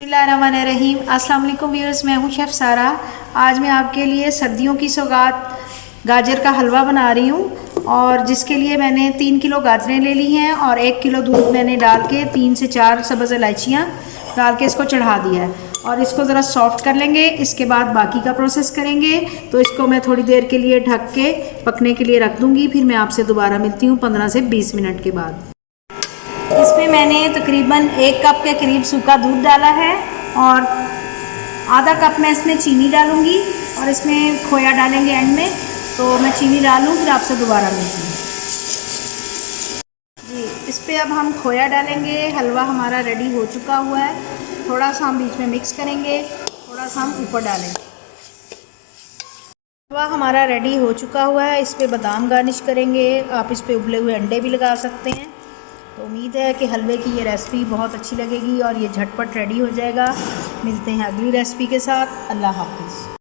बिस्मिल्लाहिर्रहमानिर्रहीम। अस्सलाम वालेकुम व्यूअर्स, मैं हूं शेफ़ सारा। आज मैं आपके लिए सर्दियों की सौगात गाजर का हलवा बना रही हूं और जिसके लिए मैंने 3 किलो गाजरें ले ली हैं और 1 किलो दूध मैंने डाल के 3 से 4 सब्ज़ इलायचियाँ डाल के इसको चढ़ा दिया है और इसको ज़रा सॉफ्ट कर लेंगे। इसके बाद बाकी का प्रोसेस करेंगे। तो इसको मैं थोड़ी देर के लिए ढक के पकने के लिए रख दूँगी। फिर मैं आपसे दोबारा मिलती हूँ 15 से 20 मिनट के बाद। इसमें मैंने तकरीबन 1 कप के करीब सूखा दूध डाला है और आधा कप मैं इसमें चीनी डालूंगी और इसमें खोया डालेंगे एंड में। तो मैं चीनी डालूँ फिर आपसे दोबारा मिलती हूँ। जी, इस पर अब हम खोया डालेंगे। हलवा हमारा रेडी हो चुका हुआ है। थोड़ा सा हम बीच में मिक्स करेंगे, थोड़ा सा हम ऊपर डालेंगे। हलवा हमारा रेडी हो चुका हुआ है। इस पर बादाम गार्निश करेंगे। आप इस पर उबले हुए अंडे भी लगा सकते हैं। तो उम्मीद है कि हलवे की ये रेसिपी बहुत अच्छी लगेगी और ये झटपट रेडी हो जाएगा। मिलते हैं अगली रेसिपी के साथ। अल्लाह हाफ़िज़।